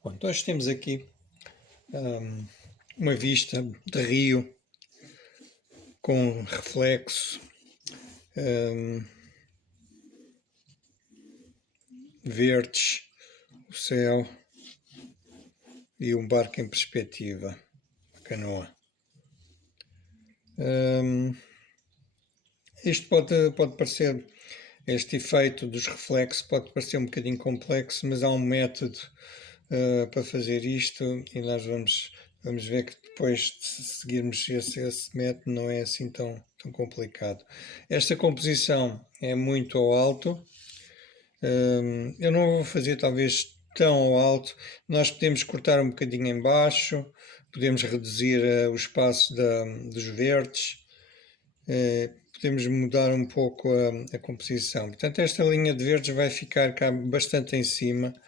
Bom, nós temos aqui uma vista de rio com reflexo, verdes, o céu e um barco em perspectiva, a canoa. Isto pode parecer, este efeito dos reflexos pode parecer um bocadinho complexo, mas há um método para fazer isto e nós vamos ver que depois de seguirmos esse método não é assim tão complicado. Esta composição é muito ao alto. Eu não vou fazer talvez tão ao alto. Nós podemos cortar um bocadinho em baixo, podemos reduzir o espaço dos verdes, podemos mudar um pouco a composição. Portanto, esta linha de verdes vai ficar cá bastante em cima.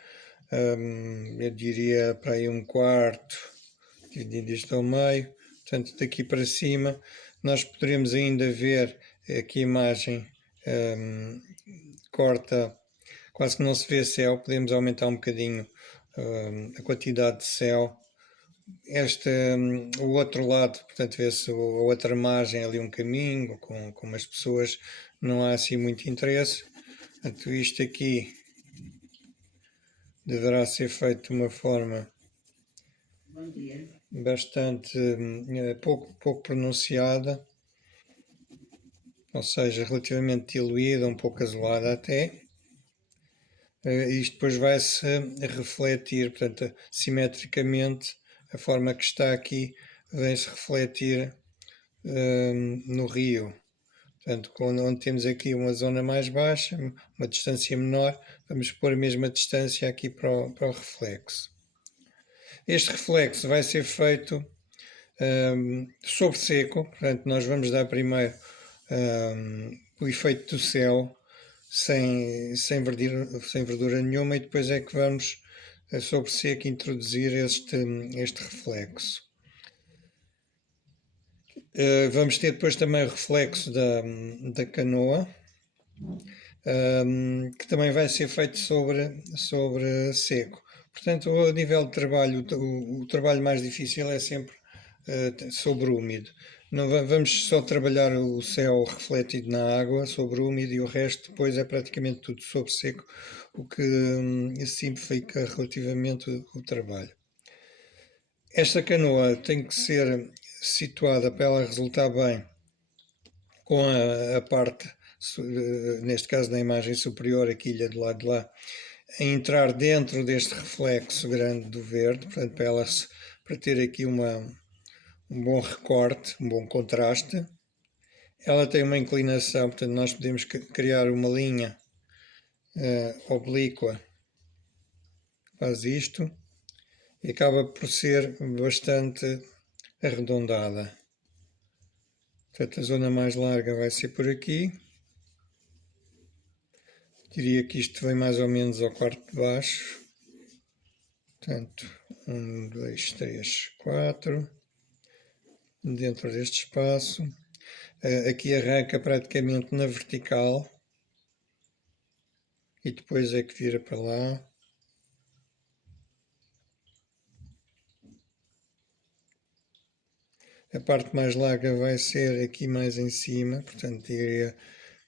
Eu diria para aí um quarto, dividindo isto ao meio. Portanto, daqui para cima nós poderemos ainda ver aqui a imagem corta, quase que não se vê céu. Podemos aumentar um bocadinho a quantidade de céu. O outro lado, portanto, vê-se a outra margem, ali um caminho com umas pessoas, não há assim muito interesse. Portanto, isto aqui deverá ser feito de uma forma bastante pouco pronunciada, ou seja, relativamente diluída, um pouco azulada até. Isto depois vai-se refletir, portanto, simetricamente, a forma que está aqui vem-se refletir no rio. Portanto, onde temos aqui uma zona mais baixa, uma distância menor, vamos pôr a mesma distância aqui para o reflexo. Este reflexo vai ser feito sobre seco, portanto nós vamos dar primeiro o efeito do céu, sem verdura nenhuma, e depois é que vamos sobre seco introduzir este reflexo. Vamos ter depois também o reflexo da canoa, que também vai ser feito sobre seco. Portanto, a nível de trabalho, o trabalho mais difícil é sempre sobre úmido. Não vamos só trabalhar o céu refletido na água sobre úmido e o resto depois é praticamente tudo sobre seco, o que simplifica relativamente o trabalho. Esta canoa tem que ser situada para ela resultar bem com a parte, neste caso na imagem superior, a quilha do lado de lá, a entrar dentro deste reflexo grande do verde, portanto para ter aqui um bom recorte, um bom contraste. Ela tem uma inclinação, portanto nós podemos criar uma linha oblíqua, faz isto, e acaba por ser bastante arredondada. Portanto, a zona mais larga vai ser por aqui. Diria que isto vem mais ou menos ao quarto de baixo. Portanto, 1, 2, 3, 4. Dentro deste espaço. Aqui arranca praticamente na vertical. E depois é que vira para lá. A parte mais larga vai ser aqui mais em cima. Portanto, diria,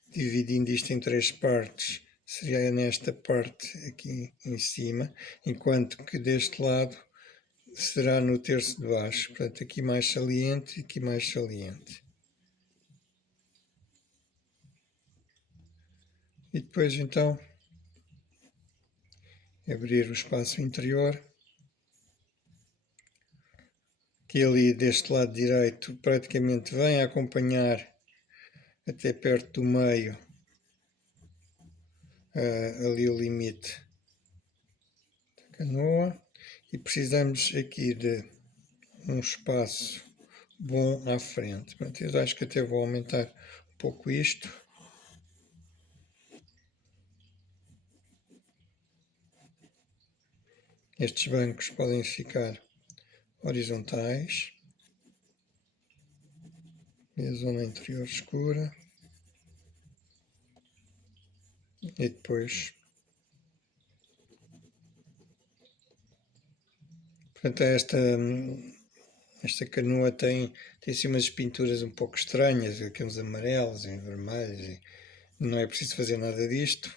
dividindo isto em 3 partes, seria nesta parte aqui em cima, enquanto que deste lado será no terço de baixo, portanto aqui mais saliente e aqui mais saliente. E depois então abrir o espaço interior, que ali deste lado direito praticamente vem a acompanhar até perto do meio, ali o limite da canoa, e precisamos aqui de um espaço bom à frente. Portanto, eu acho que até vou aumentar um pouco isto. Estes bancos podem ficar horizontais. E a zona interior escura. E depois Portanto, esta canoa tem assim umas pinturas um pouco estranhas, aqui uns amarelos e vermelhos, e não é preciso fazer nada disto.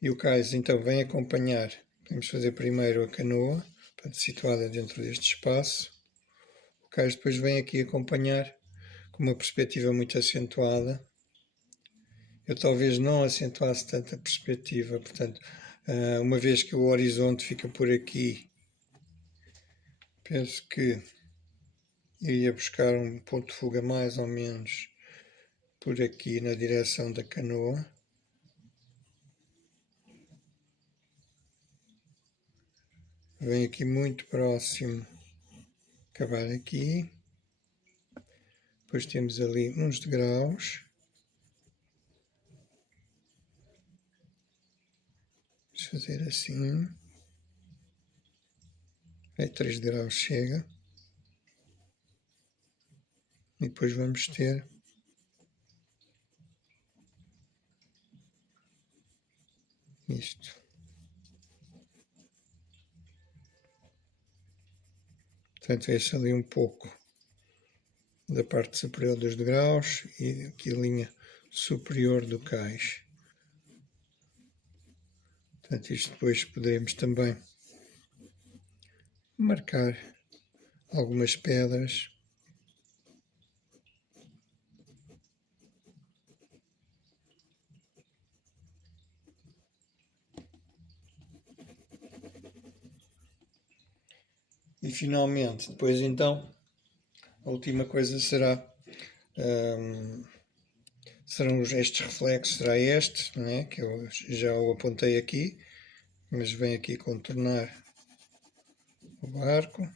E o cais então vem acompanhar. Vamos fazer primeiro a canoa, situada dentro deste espaço. O cais depois vem aqui acompanhar com uma perspectiva muito acentuada. Eu talvez não acentuasse tanto a perspectiva, portanto, uma vez que o horizonte fica por aqui, penso que iria buscar um ponto de fuga mais ou menos por aqui na direção da canoa. Vem aqui muito próximo, acabar aqui. Depois temos ali uns degraus. Vamos fazer assim. 3 degraus chega. E depois vamos ter isto. Portanto, esse ali um pouco da parte superior dos degraus e aqui a linha superior do cais. Portanto, isto depois poderemos também marcar algumas pedras. E finalmente, depois então, a última coisa serão estes reflexos, será este, não é? Que eu já o apontei aqui, mas vem aqui contornar o barco.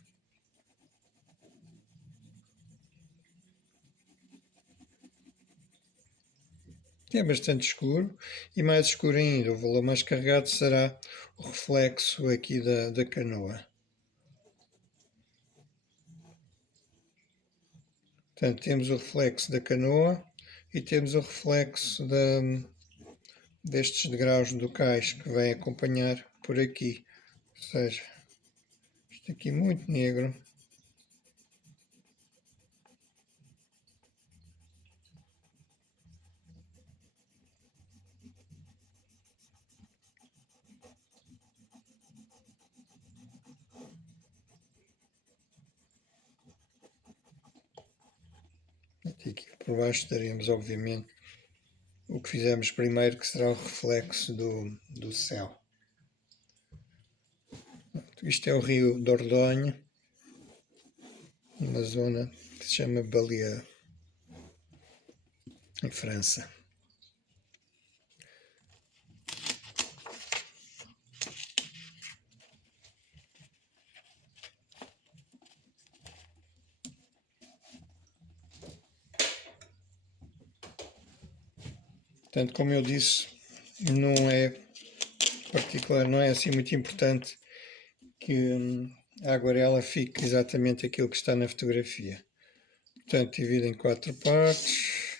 É bastante escuro e mais escuro ainda, o valor mais carregado será o reflexo aqui da canoa. Portanto, temos o reflexo da canoa e temos o reflexo destes degraus do cais que vem acompanhar por aqui. Ou seja, isto aqui muito negro. E aqui por baixo teremos, obviamente, o que fizemos primeiro, que será o reflexo do céu. Isto é o rio Dordogne, uma zona que se chama Balieu, em França. Portanto, como eu disse, não é particular, não é assim muito importante que a aguarela fique exatamente aquilo que está na fotografia. Portanto, divido em 4 partes.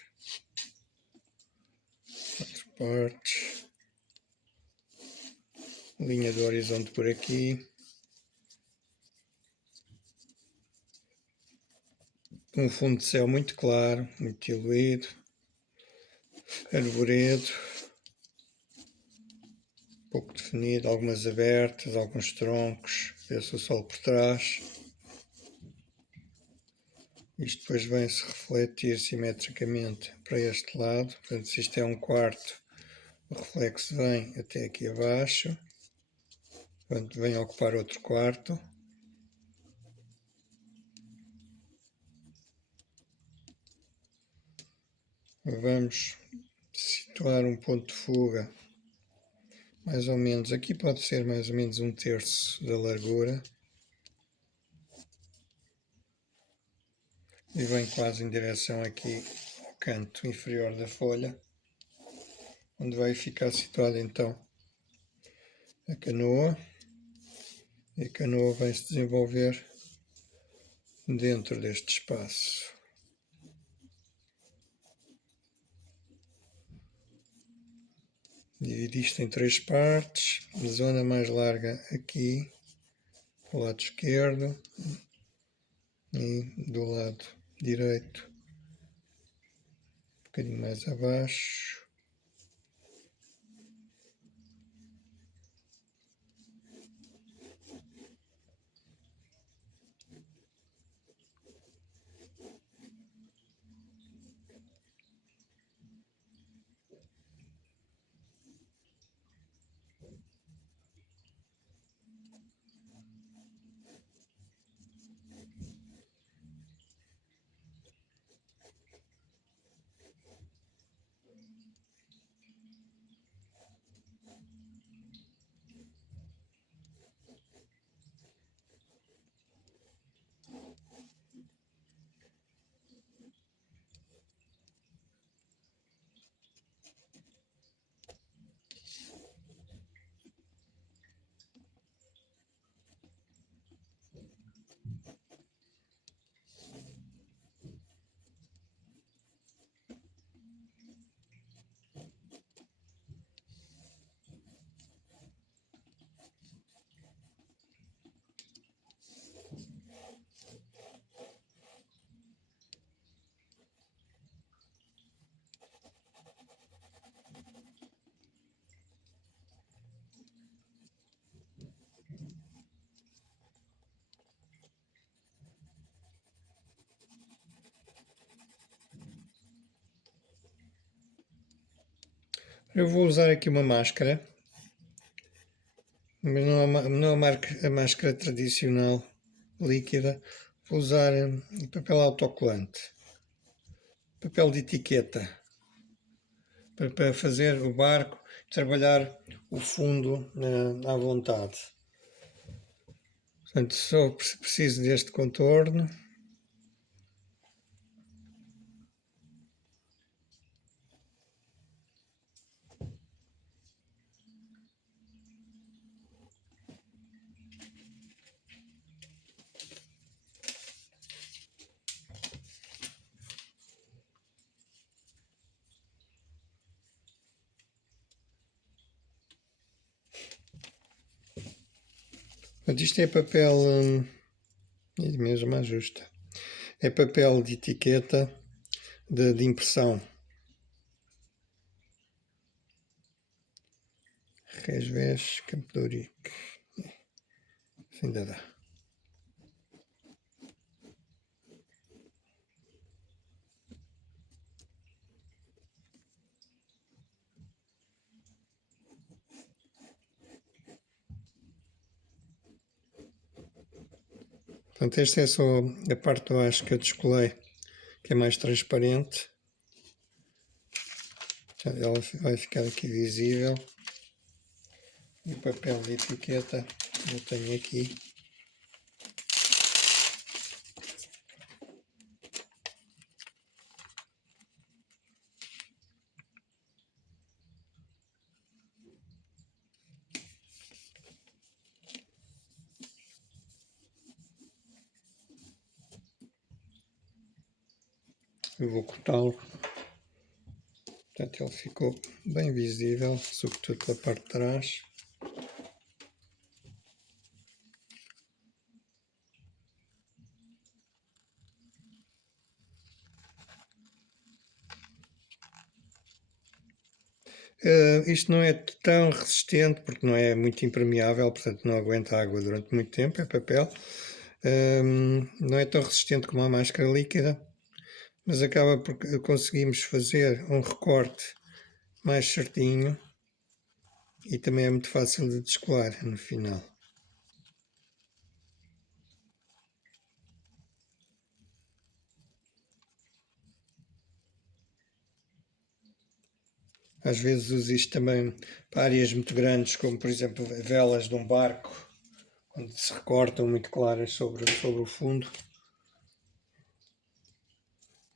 4 partes. Linha do horizonte por aqui. Um fundo de céu muito claro, muito diluído. Arvoredo. Pouco definido, algumas abertas, alguns troncos. Vê-se o sol por trás. Isto depois vem-se refletir simetricamente para este lado. Portanto, se isto é um quarto, o reflexo vem até aqui abaixo. Portanto, vem ocupar outro quarto. Vamos situar um ponto de fuga, mais ou menos, aqui pode ser mais ou menos 1/3 da largura. E vem quase em direção aqui ao canto inferior da folha, onde vai ficar situada então a canoa. E a canoa vai se desenvolver dentro deste espaço. Dividi isto em 3 partes. A zona mais larga aqui, do lado esquerdo, e do lado direito, um bocadinho mais abaixo. Eu vou usar aqui uma máscara, mas não a máscara tradicional líquida. Vou usar papel autocolante, papel de etiqueta, para fazer o barco, trabalhar o fundo à vontade. Portanto, só preciso deste contorno. Portanto, isto é papel, mesmo ajusta, é papel de etiqueta de impressão. Resvés, Campo de Ourique. Ainda dá. Portanto, esta é só a parte de baixo que eu descolei, que é mais transparente. Ela vai ficar aqui visível. E o papel de etiqueta eu tenho aqui. Eu vou cortá-lo. Portanto, ele ficou bem visível, sobretudo pela parte de trás. Isto não é tão resistente porque não é muito impermeável, portanto não aguenta água durante muito tempo, é papel. Não é tão resistente como a máscara líquida, mas acaba por conseguimos fazer um recorte mais certinho e também é muito fácil de descolar no final. Às vezes uso isto também para áreas muito grandes, como por exemplo velas de um barco, quando se recortam muito claras sobre o fundo.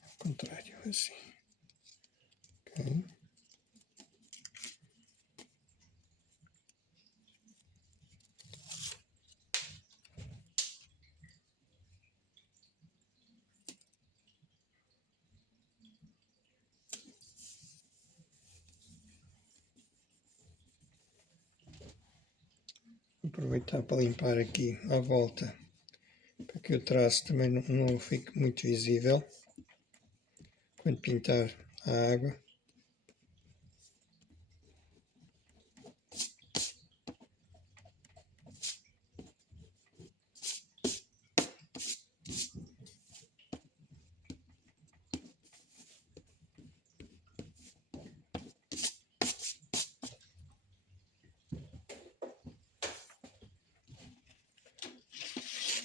Ao contrário, assim. Okay. aproveitar para limpar aqui à volta, para que o traço também não fique muito visível quando pintar a água.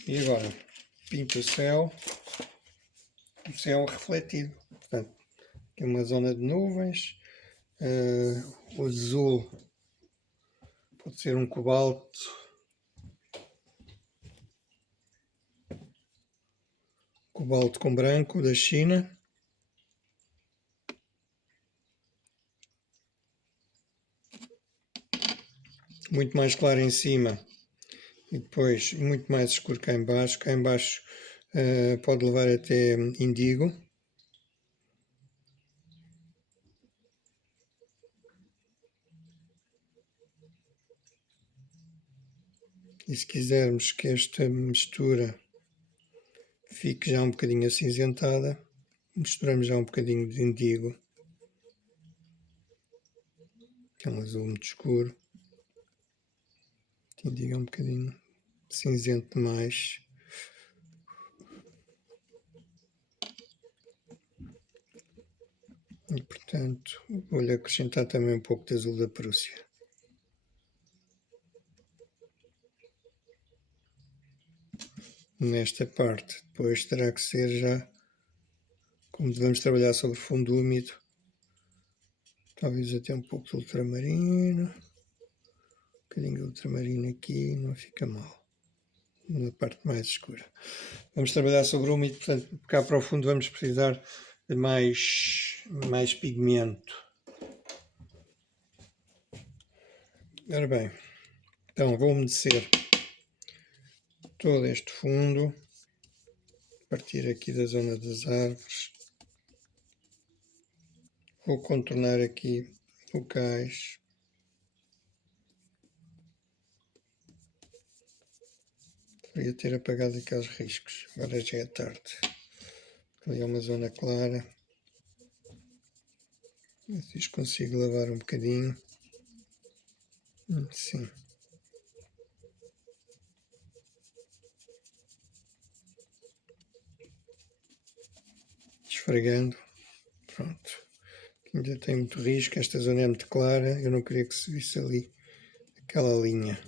E agora pinto o céu refletido. Portanto, aqui uma zona de nuvens, o azul pode ser um cobalto, com branco da China. Muito mais claro em cima e depois muito mais escuro cá em baixo. Cá em baixo pode levar até índigo. E se quisermos que esta mistura fique já um bocadinho acinzentada, misturamos já um bocadinho de índigo, que é um azul muito escuro. Índigo é um bocadinho cinzento demais. E portanto vou-lhe acrescentar também um pouco de azul da Prússia. Nesta parte, depois terá que ser já, como vamos trabalhar sobre fundo úmido, talvez até um pouco de ultramarino, um bocadinho de ultramarino aqui, não fica mal, na parte mais escura. Vamos trabalhar sobre úmido, portanto, cá para o fundo vamos precisar de mais pigmento. Ora bem, então vou umedecer todo este fundo, a partir aqui da zona das árvores. Vou contornar aqui o cais. Deveria ter apagado aqueles riscos, agora já é tarde. Ali é uma zona clara. Ver se consigo lavar um bocadinho. Sim. Esfregando. Pronto. Ainda tem muito risco, esta zona é muito clara. Eu não queria que se visse ali aquela linha.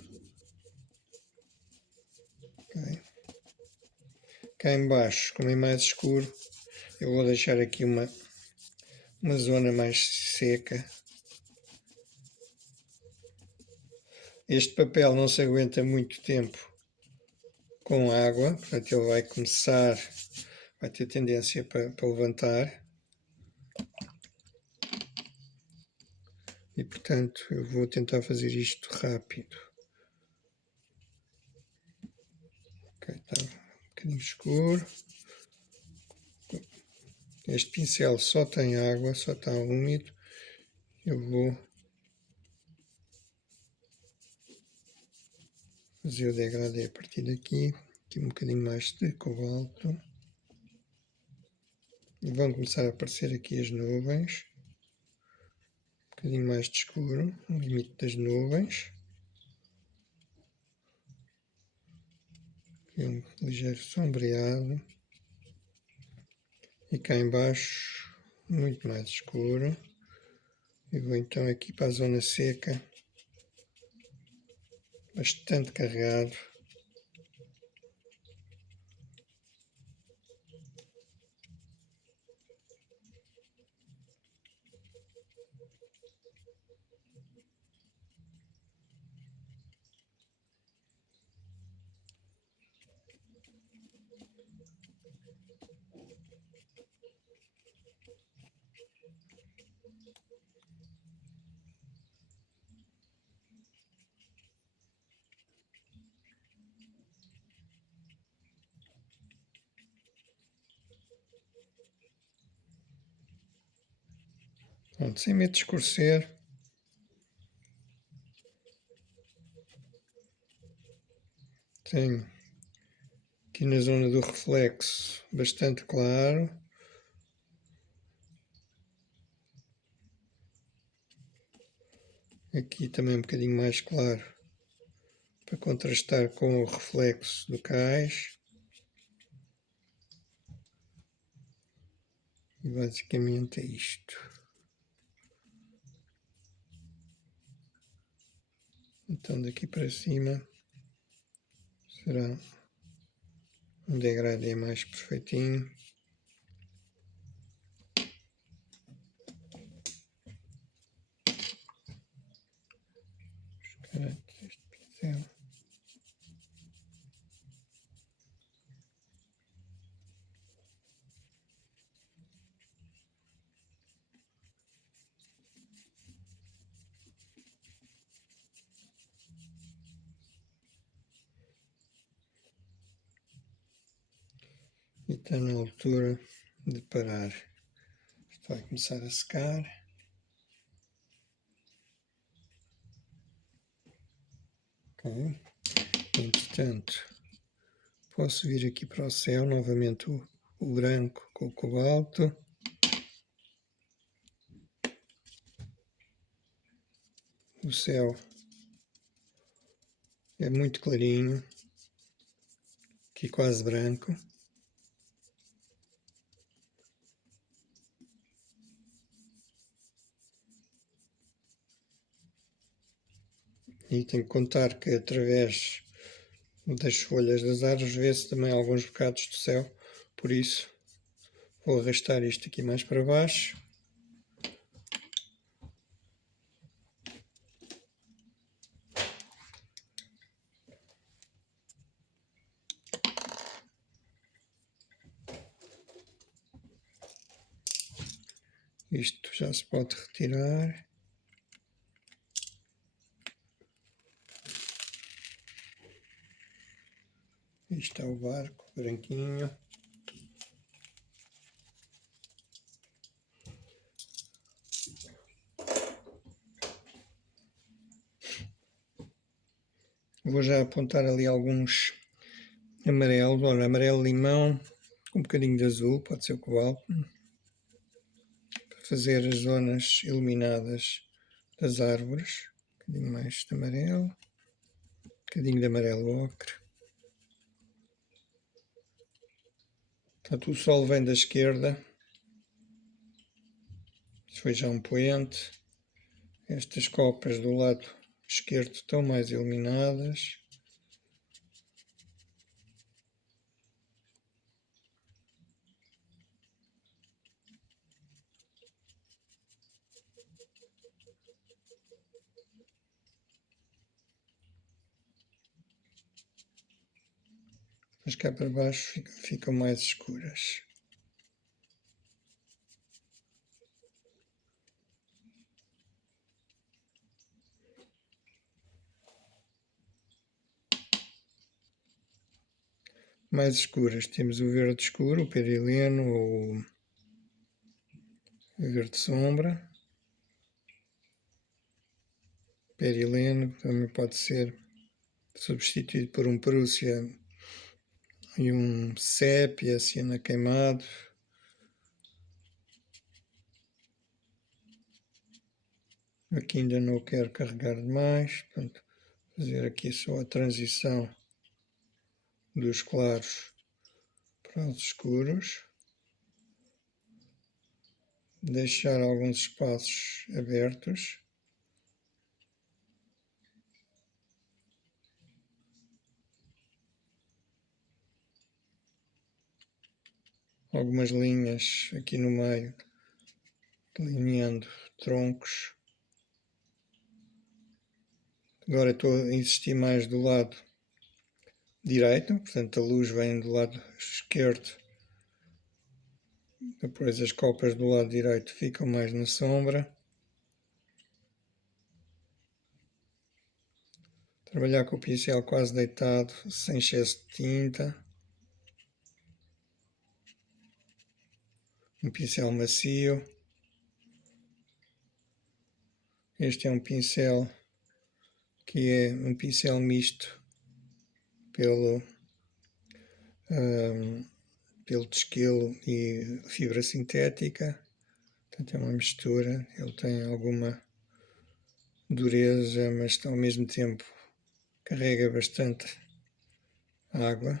Okay. Cá em baixo, como é mais escuro, eu vou deixar aqui uma zona mais seca. Este papel não se aguenta muito tempo com água, portanto ele vai ter tendência para levantar. E portanto eu vou tentar fazer isto rápido. Ok, está um bocadinho escuro. Este pincel só tem água, só está úmido. Eu vou fazer o degradê a partir daqui. Aqui um bocadinho mais de cobalto. E vão começar a aparecer aqui as nuvens. Um bocadinho mais de escuro, no limite das nuvens. Aqui um ligeiro sombreado. E cá embaixo, muito mais escuro. E vou então aqui para a zona seca, bastante carregado. Pronto, sem medo de escurecer. Tenho aqui na zona do reflexo bastante claro. Aqui também um bocadinho mais claro, para contrastar com o reflexo do cais. E basicamente é isto. Então daqui para cima será um degradê mais perfeitinho. Este pincel. E está na altura de parar. Isto vai começar a secar. Ok. Entretanto, posso vir aqui para o céu, novamente o branco com o cobalto. O céu é muito clarinho, aqui quase branco. E tenho que contar que através das folhas das árvores vê-se também alguns bocados do céu, por isso vou arrastar isto aqui mais para baixo. Isto já se pode retirar. Isto é o barco branquinho. Vou já apontar ali alguns amarelos. Olha, amarelo limão, com um bocadinho de azul, pode ser o cobalto, para fazer as zonas iluminadas das árvores. Um bocadinho mais de amarelo, um bocadinho de amarelo ocre. Portanto, o sol vem da esquerda. Isto foi já um poente. Estas copas do lado esquerdo estão mais iluminadas. Mas cá para baixo ficam mais escuras. Mais escuras temos o verde escuro, o perileno ou o verde sombra. Perileno também pode ser substituído por um Prússia e um sépia, siena queimado. Aqui ainda não quero carregar demais, portanto, fazer aqui só a transição dos claros para os escuros. Deixar alguns espaços abertos. Algumas linhas aqui no meio, delineando troncos. Agora estou a insistir mais do lado direito, portanto a luz vem do lado esquerdo, depois as copas do lado direito ficam mais na sombra. Trabalhar com o pincel quase deitado, sem excesso de tinta. Um pincel macio. Este é um pincel que é um pincel misto pelo, pelo de esquilo e fibra sintética. Portanto, é uma mistura. Ele tem alguma dureza, mas ao mesmo tempo carrega bastante água.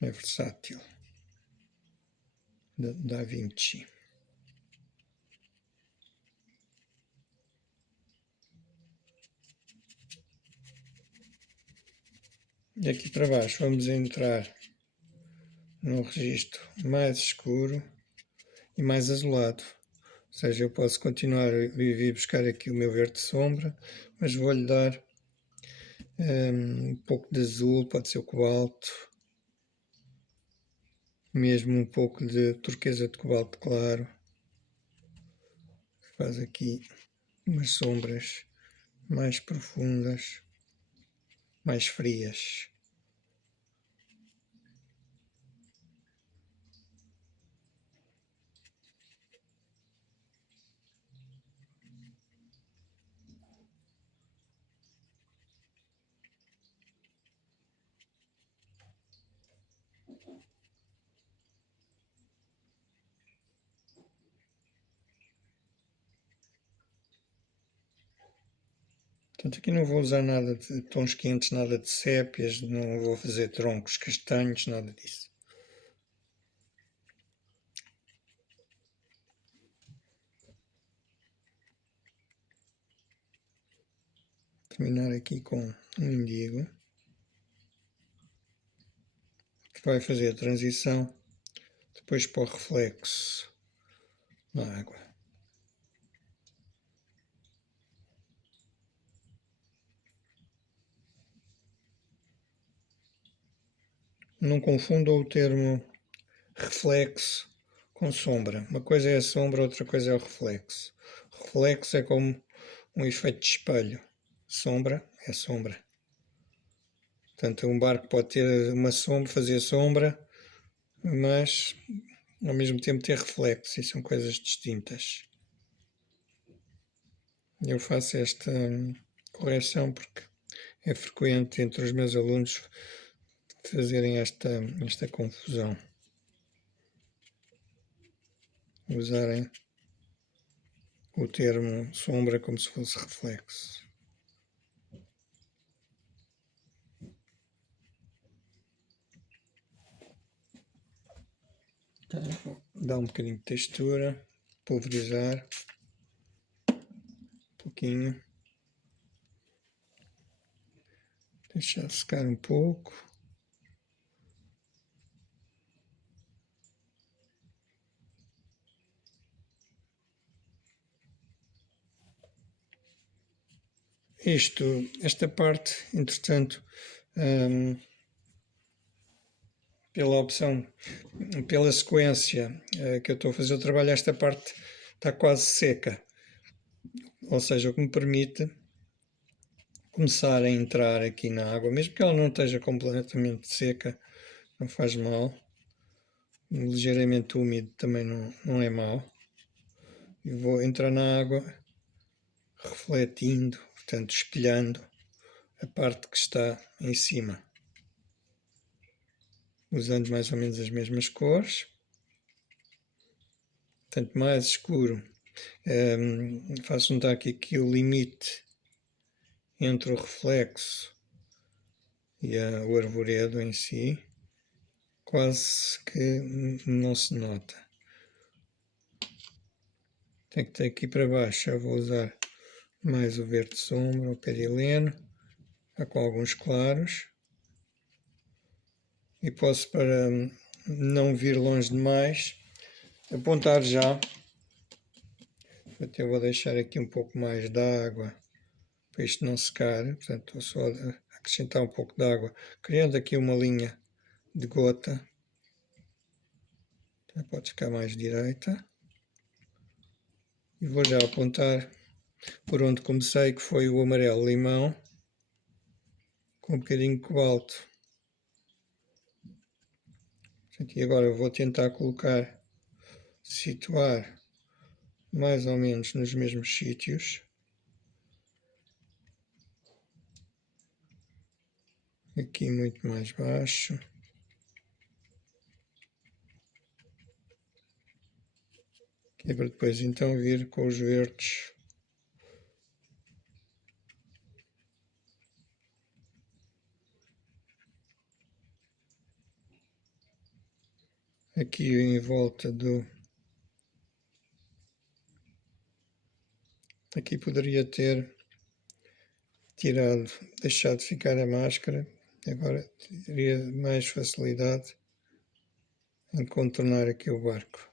É versátil. Da Vinci. E aqui para baixo vamos entrar num registro mais escuro e mais azulado. Ou seja, eu posso continuar a vir buscar aqui o meu verde sombra, mas vou-lhe dar um pouco de azul, pode ser o cobalto, mesmo um pouco de turquesa de cobalto claro. Faz aqui umas sombras mais profundas, mais frias. Portanto, aqui não vou usar nada de tons quentes, nada de sépias, não vou fazer troncos castanhos, nada disso. Terminar aqui com um indigo, que vai fazer a transição depois para o reflexo na água. Não confundam o termo reflexo com sombra. Uma coisa é a sombra, outra coisa é o reflexo. O reflexo é como um efeito de espelho. Sombra é sombra. Portanto, um barco pode ter uma sombra, fazer sombra, mas ao mesmo tempo ter reflexo, e são coisas distintas. Eu faço esta correção porque é frequente entre os meus alunos fazerem esta confusão, usarem o termo sombra como se fosse reflexo. Então, dá um bocadinho de textura, pulverizar um pouquinho, deixar secar um pouco. Esta parte, entretanto, pela opção, pela sequência que eu estou a fazer o trabalho, esta parte está quase seca, ou seja, o que me permite começar a entrar aqui na água, mesmo que ela não esteja completamente seca, não faz mal, ligeiramente úmido também não é mau. Eu vou entrar na água refletindo, portanto espelhando a parte que está em cima, usando mais ou menos as mesmas cores. Tanto mais escuro, faço notar aqui que o limite entre o reflexo e o arvoredo em si quase que não se nota. Tem que ter aqui para baixo, eu vou usar mais o verde sombra, o perileno, com alguns claros, e posso, para não vir longe demais, apontar já. Até vou deixar aqui um pouco mais de água para isto não secar, portanto estou só a acrescentar um pouco de água, criando aqui uma linha de gota. Já pode ficar mais direita. E vou já apontar por onde comecei, que foi o amarelo limão, com um bocadinho de cobalto. E agora vou tentar situar mais ou menos nos mesmos sítios. aqui muito mais baixo. Que é para depois então vir com os verdes. Aqui em volta do... Aqui poderia ter tirado, deixado de ficar a máscara. Agora teria mais facilidade em contornar aqui o barco.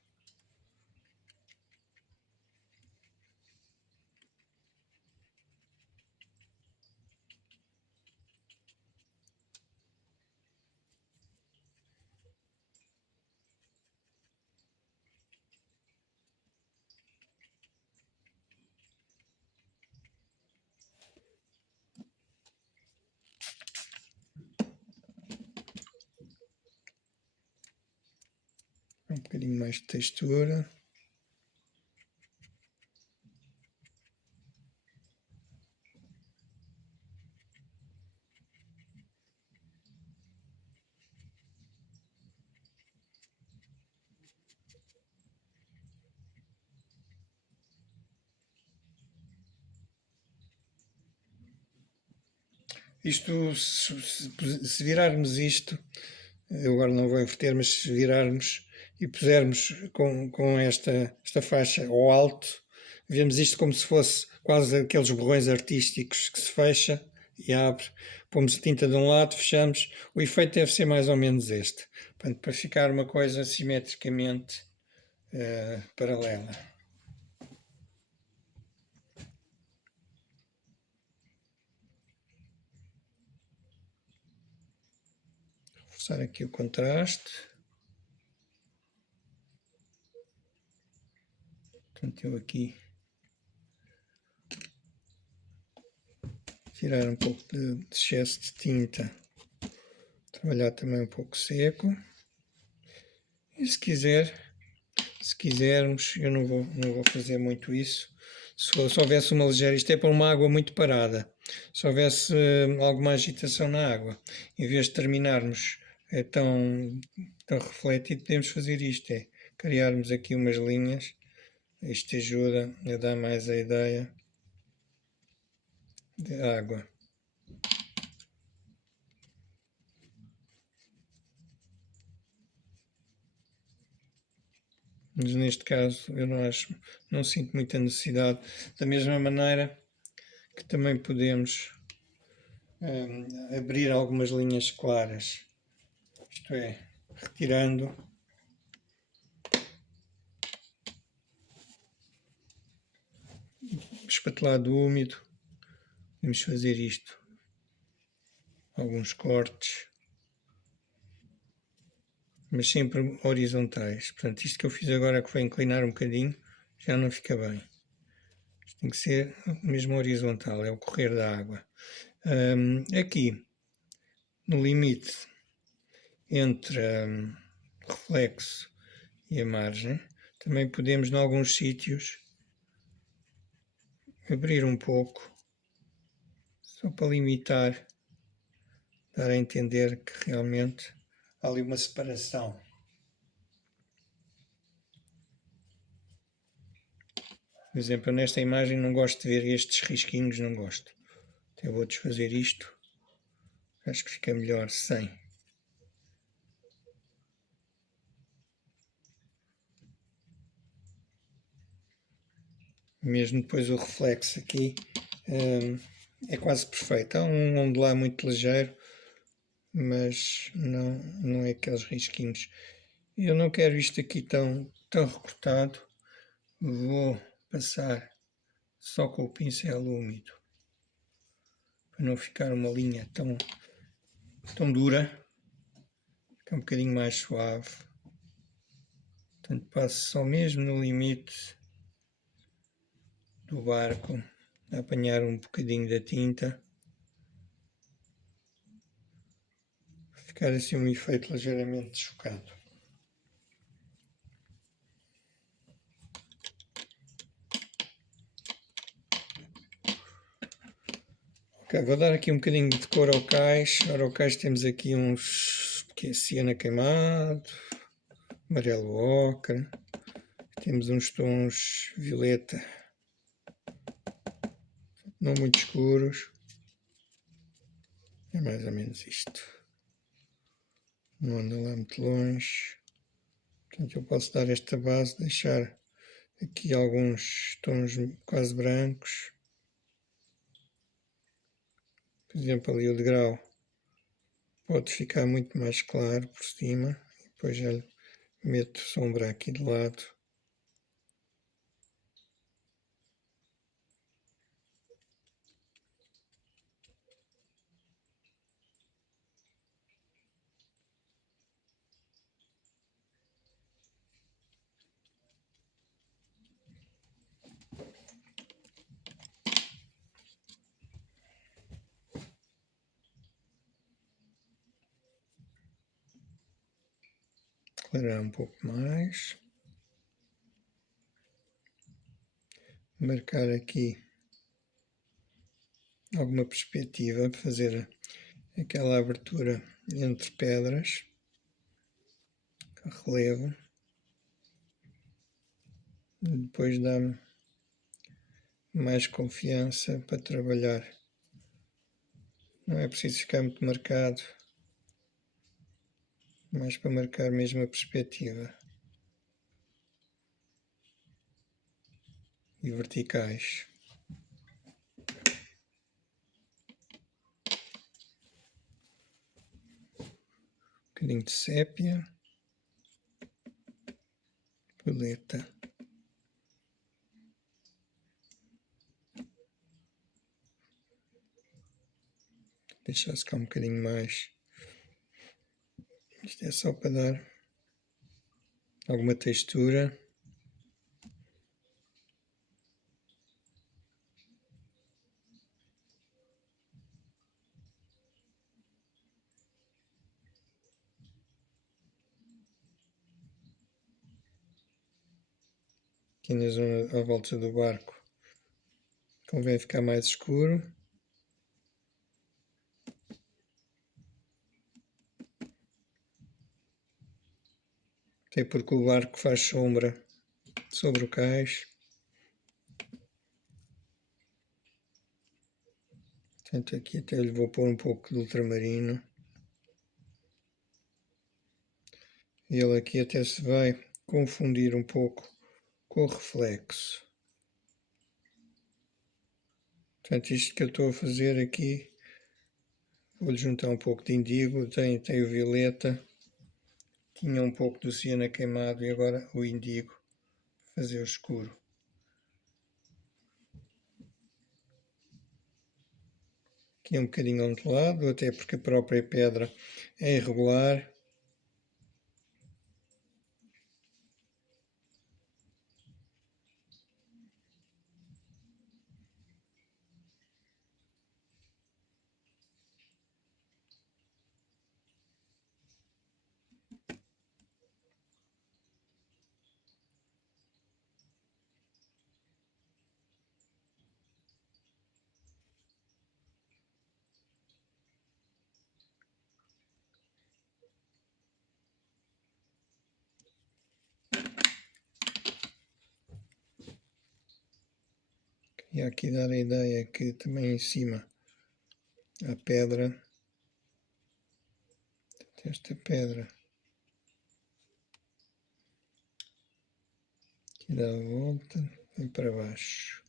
Um bocadinho mais de textura. Isto, se virarmos isto, eu agora não vou inverter, mas se virarmos e pusermos com esta faixa ao alto, vemos isto como se fosse quase aqueles borrões artísticos que se fecha e abre. Pomos a tinta de um lado, fechamos. O efeito deve ser mais ou menos este. Portanto, para ficar uma coisa simetricamente paralela. Reforçar aqui o contraste. Portanto, eu aqui tirar um pouco de excesso de tinta, trabalhar também um pouco seco. E se quisermos, eu não vou fazer muito isso. Se houvesse uma ligeira, isto é para uma água muito parada, se houvesse alguma agitação na água, em vez de terminarmos tão refletido, podemos fazer isto, é criarmos aqui umas linhas. Isto ajuda a dar mais a ideia de água. Mas neste caso eu não sinto muita necessidade. Da mesma maneira que também podemos abrir algumas linhas claras, isto é, retirando espatelado úmido, podemos fazer isto, alguns cortes, mas sempre horizontais. Portanto, isto que eu fiz agora, que foi inclinar um bocadinho, já não fica bem. Isto tem que ser mesmo horizontal, é o correr da água. Aqui, no limite entre reflexo e a margem, também podemos, em alguns sítios, abrir um pouco, só para limitar, dar a entender que realmente há ali uma separação. Por exemplo, nesta imagem não gosto de ver estes risquinhos, não gosto. Então eu vou desfazer isto. Acho que fica melhor sem. Mesmo depois o reflexo aqui é quase perfeito. Há um ondular muito ligeiro, mas não é aqueles risquinhos. Eu não quero isto aqui tão recortado. Vou passar só com o pincel úmido, para não ficar uma linha tão dura, fica um bocadinho mais suave. Portanto, passo só mesmo no limite do barco, a apanhar um bocadinho da tinta, para ficar assim um efeito ligeiramente desfocado. Ok, vou dar aqui um bocadinho de cor ao cais. Ora, ao cais temos aqui uns que é siena queimado, amarelo ocre, temos uns tons violeta, não muito escuros. É mais ou menos isto. Não anda lá muito longe. Portanto, eu posso dar esta base, deixar aqui alguns tons quase brancos. Por exemplo, ali o de grau pode ficar muito mais claro por cima. Depois já meto sombra aqui de lado. Aclarar um pouco mais. Marcar aqui alguma perspectiva para fazer aquela abertura entre pedras, relevo. Depois dá-me mais confiança para trabalhar. Não é preciso ficar muito marcado, mas para marcar mesmo a perspectiva. E verticais. Um bocadinho de sépia. Violeta. Deixar secar um bocadinho mais. Isto é só para dar alguma textura. Aqui na zona à volta do barco convém ficar mais escuro. Até porque o barco faz sombra sobre o cais. Portanto, aqui até lhe vou pôr um pouco de ultramarino. E ele aqui até se vai confundir um pouco com o reflexo. Portanto, isto que eu estou a fazer aqui, vou-lhe juntar um pouco de indigo, tem o violeta, tinha um pouco do siena queimado e agora o indigo, fazer o escuro. Aqui é um bocadinho ondulado, até porque a própria pedra é irregular. E aqui dar a ideia que também em cima a pedra, esta pedra, aqui dá a volta e para baixo.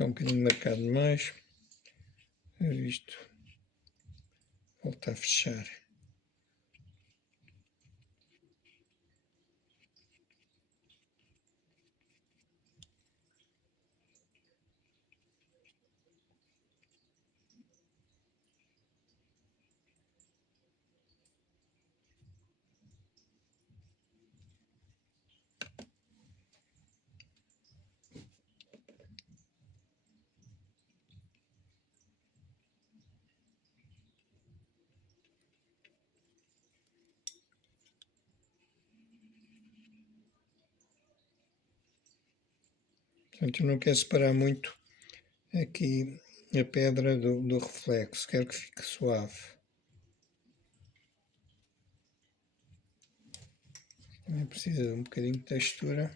Ficar um bocadinho marcado demais. Isto. Volta a fechar. Portanto, eu não quero separar muito aqui a pedra do reflexo, quero que fique suave. Também precisa de um bocadinho de textura.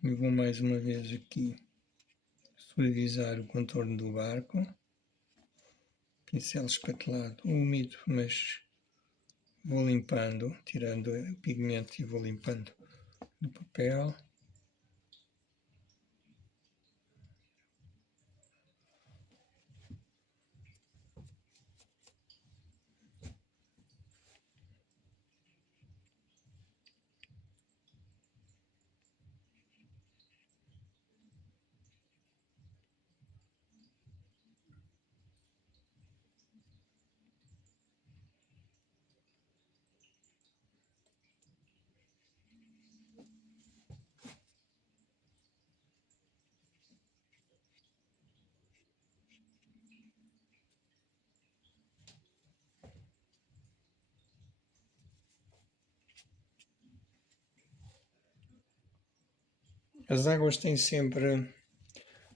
Eu vou mais uma vez aqui suavizar o contorno do barco. Pincel espatelado, úmido, mas vou limpando, tirando o pigmento e vou limpando no papel. As águas têm sempre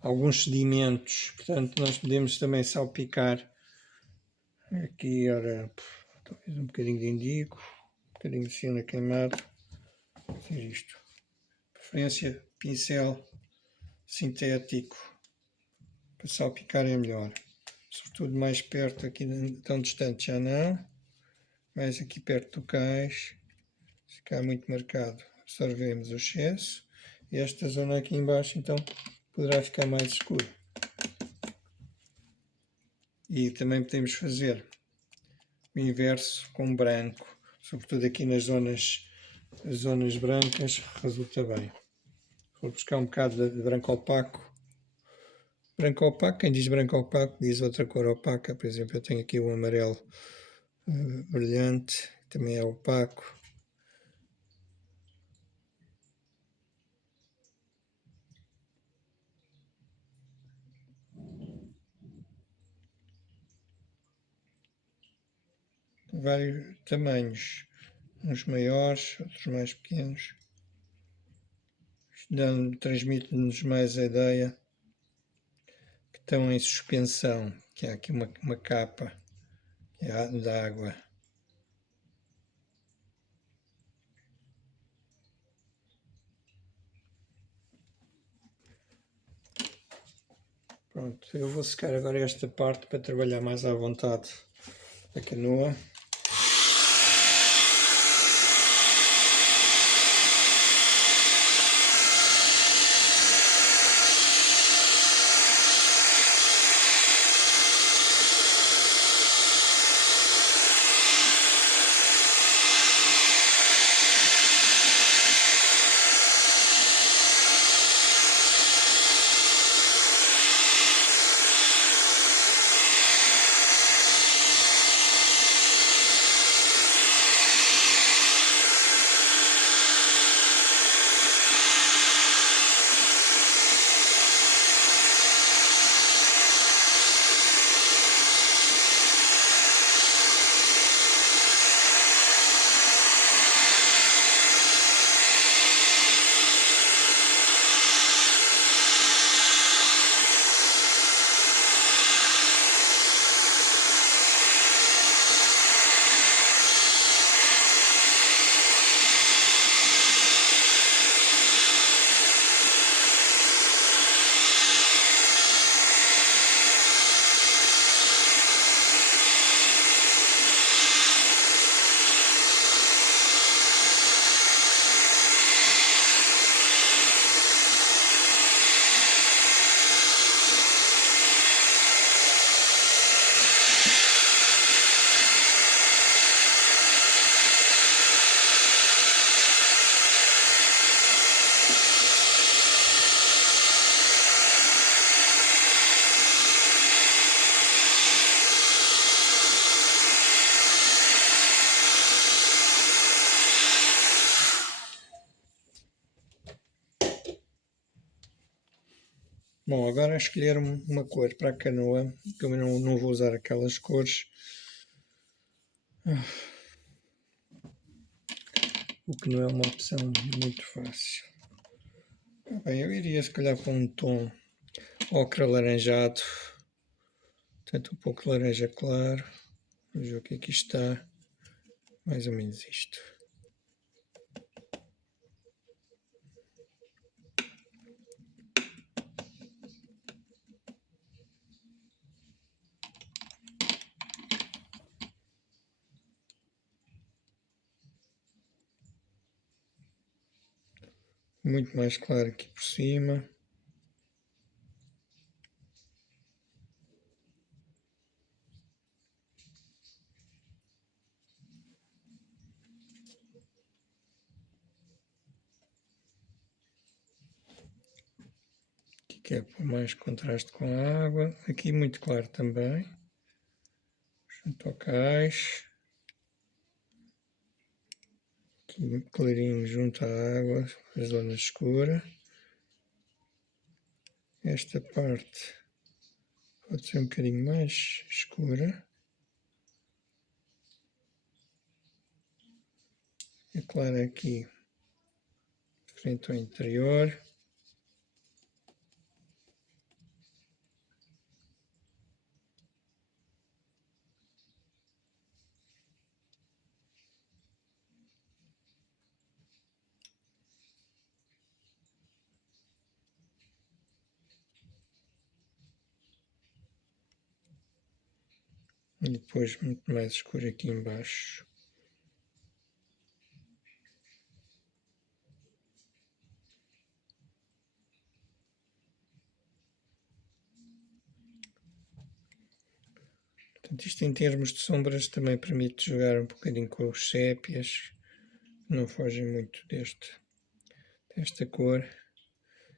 alguns sedimentos, portanto nós podemos também salpicar aqui, ora, talvez um bocadinho de indigo, um bocadinho de cena queimado, fazer isto. Preferência pincel sintético, para salpicar é melhor, sobretudo mais perto, aqui tão distante já não, mais aqui perto do cais, se ficar muito marcado absorvemos o excesso, e esta zona aqui embaixo então poderá ficar mais escuro. E também podemos fazer o inverso com branco, sobretudo aqui nas zonas brancas, resulta bem. Vou buscar um bocado de branco opaco. Branco opaco, quem diz branco opaco diz outra cor opaca, por exemplo, eu tenho aqui o amarelo brilhante, também é opaco. Vários tamanhos, uns maiores, outros mais pequenos. Transmite-nos mais a ideia que estão em suspensão, que há aqui uma capa da água. Pronto, eu vou secar agora esta parte para trabalhar mais à vontade a canoa. Bom, agora escolher uma cor para a canoa, que eu não vou usar aquelas cores. O que não é uma opção muito fácil. Bem, eu iria se calhar para um tom ocre alaranjado, portanto um pouco de laranja claro. Vamos ver o que aqui está, mais ou menos isto. Muito mais claro aqui por cima. Aqui que é por mais contraste com a água. Aqui muito claro também. Junto ao cais. Aqui clarinho junto à água, a zona escura. Esta parte pode ser um bocadinho mais escura. É claro aqui, frente ao interior. E depois muito mais escuro aqui embaixo. Portanto, isto em termos de sombras também permite jogar um bocadinho com os sépias. Não fogem muito desta cor.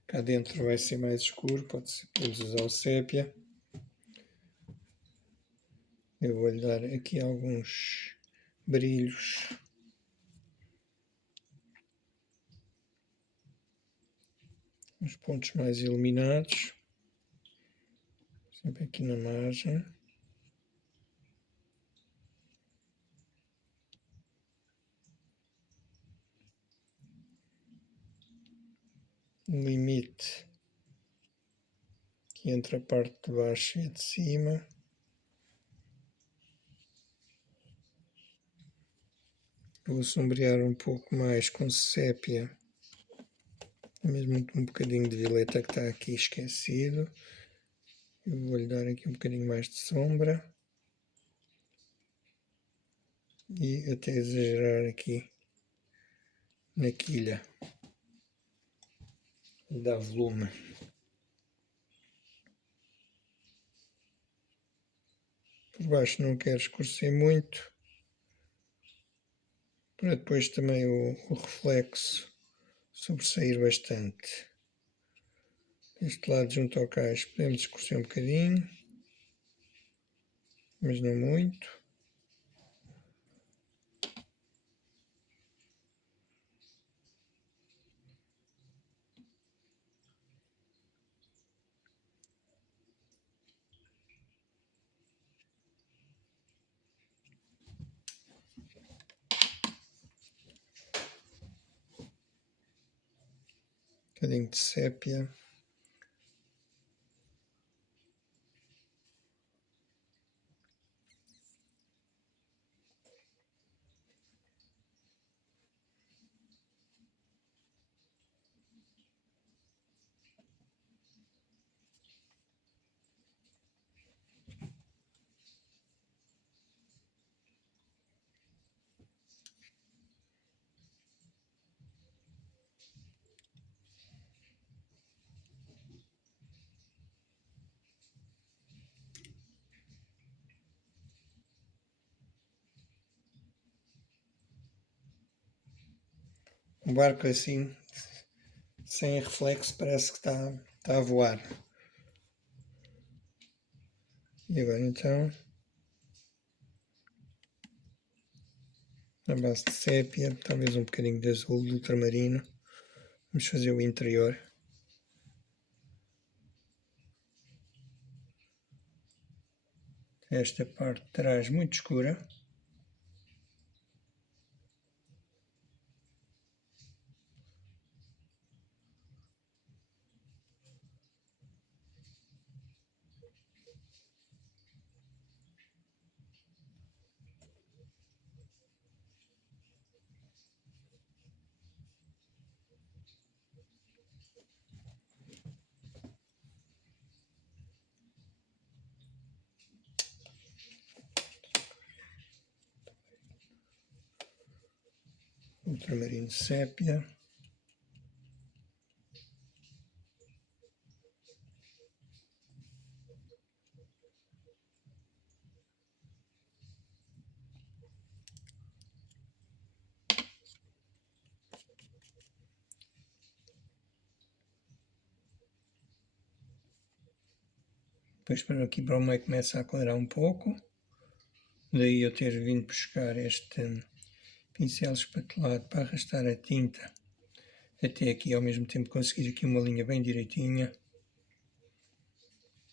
Cá dentro vai ser mais escuro, podemos usar o sépia. Eu vou-lhe dar aqui alguns brilhos. Os pontos mais iluminados. Sempre aqui na margem. Limite aqui entre a parte de baixo e a de cima. Vou sombrear um pouco mais com sépia, mesmo um bocadinho de violeta que está aqui esquecido. Eu vou-lhe dar aqui um bocadinho mais de sombra e até exagerar aqui na quilha, dá volume. Por baixo não quero escurecer muito, para depois também o reflexo sobressair bastante. Deste lado junto ao cais podemos escurecer um bocadinho, mas não muito. Um bocadinho de sépia. Um barco assim, sem reflexo, parece que está a voar. E agora então, a base de sépia, talvez um bocadinho de azul do ultramarino. Vamos fazer o interior. esta parte de trás muito escura. Ultramarino sépia. Depois para aqui para o meio começa a aclarar um pouco. Daí eu ter vindo buscar este pincel espatelado para arrastar a tinta até aqui, ao mesmo tempo conseguir aqui uma linha bem direitinha.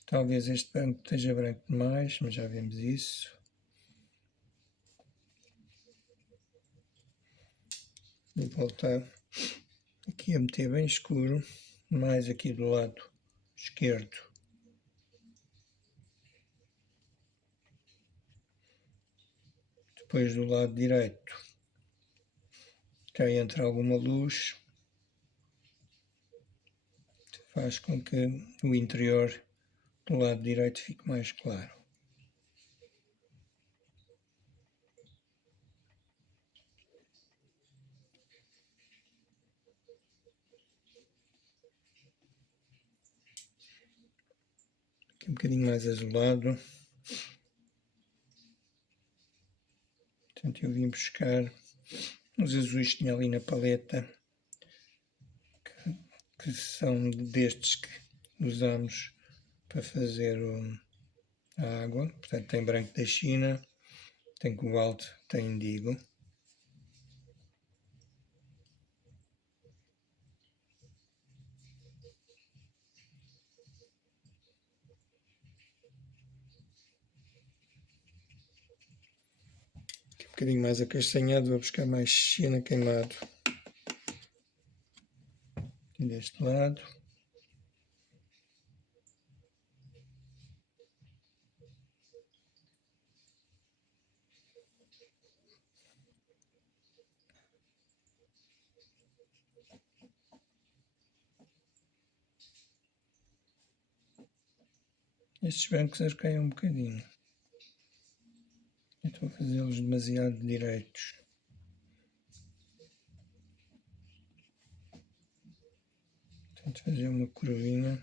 Talvez este branco esteja branco demais, mas já vemos isso. Vou voltar aqui a meter bem escuro, mais aqui do lado esquerdo. Depois do lado direito já entra alguma luz, faz com que o interior do lado direito fique mais claro. Aqui um bocadinho mais azulado. Portanto, eu vim buscar os azuis que tinha ali na paleta, que são destes que usamos para fazer a água. Portanto, tem branco da China, tem cobalto, tem indigo. Aqui um bocadinho mais acastanhado, vou buscar mais China queimado. Aqui deste lado. Estes brancos arqueiam um bocadinho. Eu estou a fazê-los demasiado direitos. Tento fazer uma curvinha.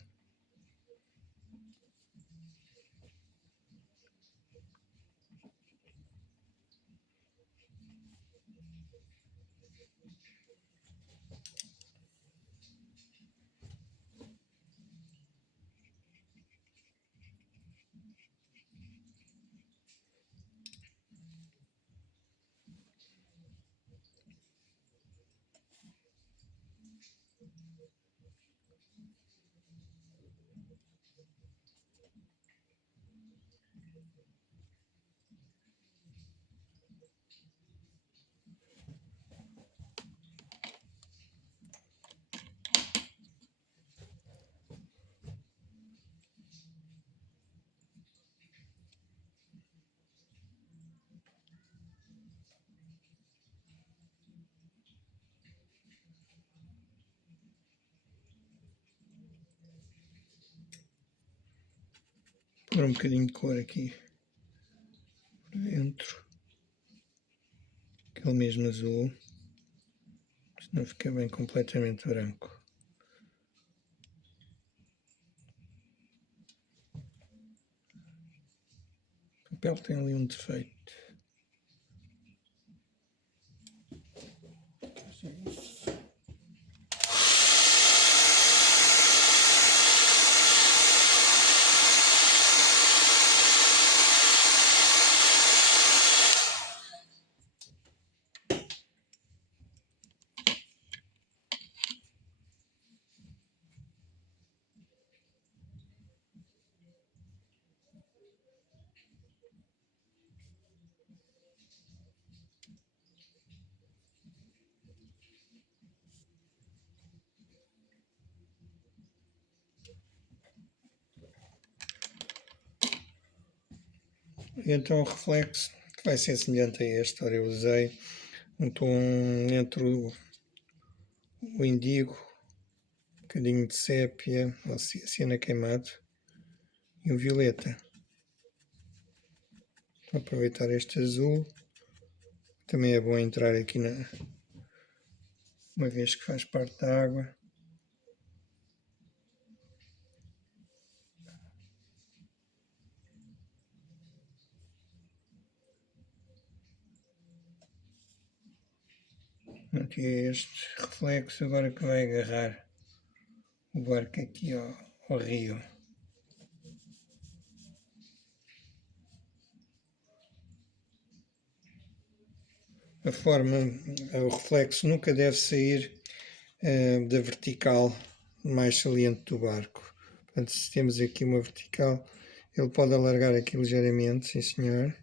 Pôr um bocadinho de cor aqui por dentro. Aquele mesmo azul. Senão fica bem completamente branco. O papel tem ali um defeito. E então o reflexo, que vai ser semelhante a este, ora eu usei um tom entre o indigo, um bocadinho de sépia, ou siena queimado, e o violeta. Vou aproveitar este azul, também é bom entrar aqui uma vez que faz parte da água. Aqui é este reflexo agora que vai agarrar o barco aqui ao rio. O reflexo nunca deve sair da vertical mais saliente do barco. Portanto, se temos aqui uma vertical, ele pode alargar aqui ligeiramente, sim senhor.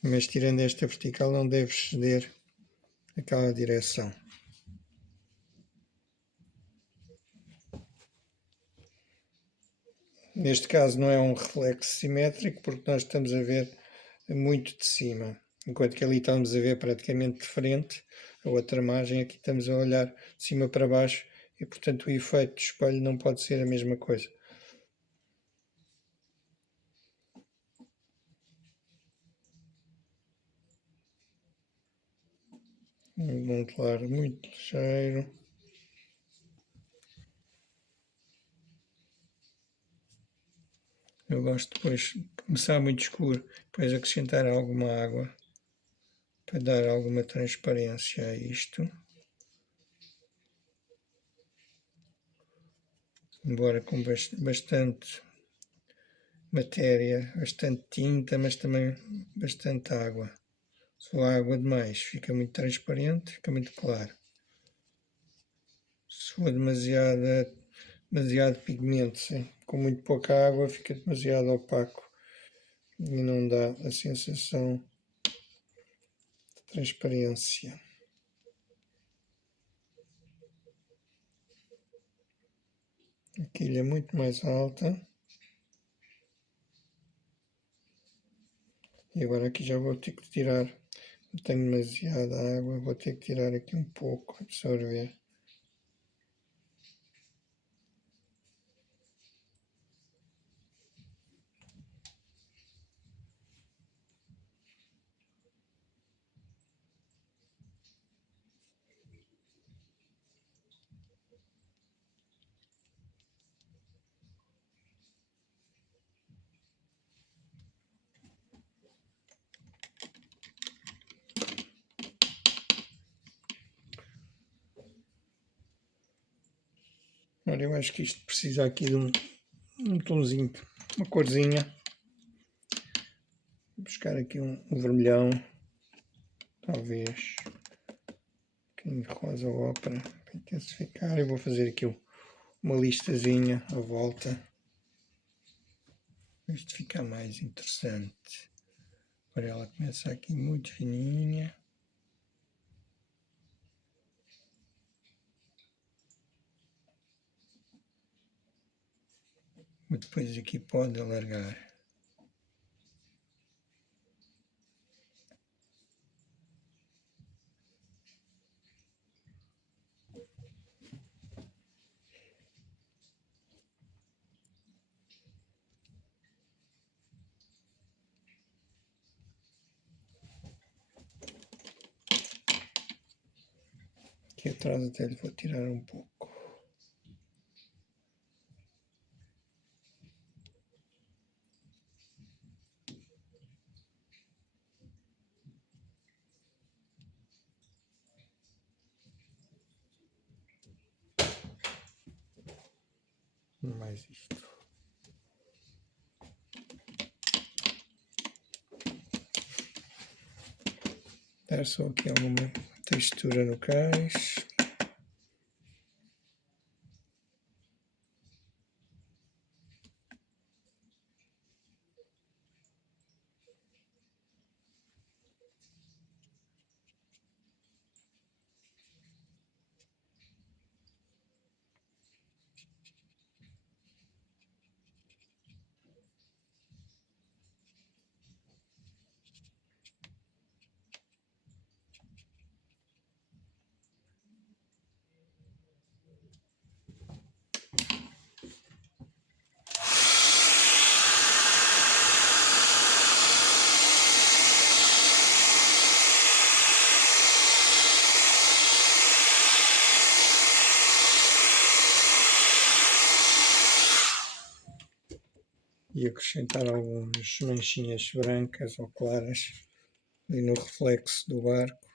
Mas tirando esta vertical não deve ceder aquela direção. Neste caso não é um reflexo simétrico porque nós estamos a ver muito de cima, enquanto que ali estamos a ver praticamente de frente a outra margem, aqui estamos a olhar de cima para baixo e portanto o efeito do espelho não pode ser a mesma coisa. Um claro muito ligeiro. Eu gosto depois de começar muito escuro, depois acrescentar alguma água para dar alguma transparência a isto. Embora com bastante matéria, bastante tinta, mas também bastante água. Se for água demais, fica muito transparente, fica muito claro. Se for demasiado pigmento, sim, com muito pouca água, fica demasiado opaco e não dá a sensação de transparência. A quilha é muito mais alta. E agora aqui já vou ter que tirar, tenho demasiada água, vou ter que tirar aqui um pouco, absorver. Ora, eu acho que isto precisa aqui de um tomzinho, uma corzinha. Vou buscar aqui um vermelhão, talvez um bocadinho de rosa ópera para intensificar. Eu vou fazer aqui uma listazinha à volta. Isto fica mais interessante. Agora ela começa aqui muito fininha. Mas depois aqui pode alargar. Aqui atrás até lhe vou tirar um pouco. Mais isto. Dar só aqui alguma textura no cais. e acrescentar algumas manchinhas brancas ou claras ali no reflexo do barco.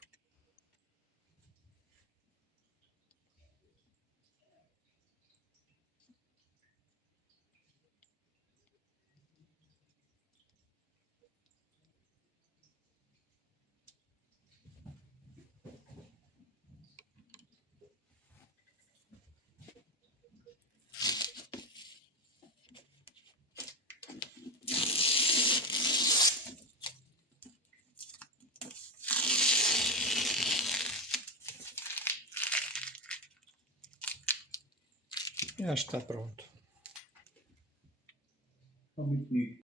Já está pronto. Está muito bonito.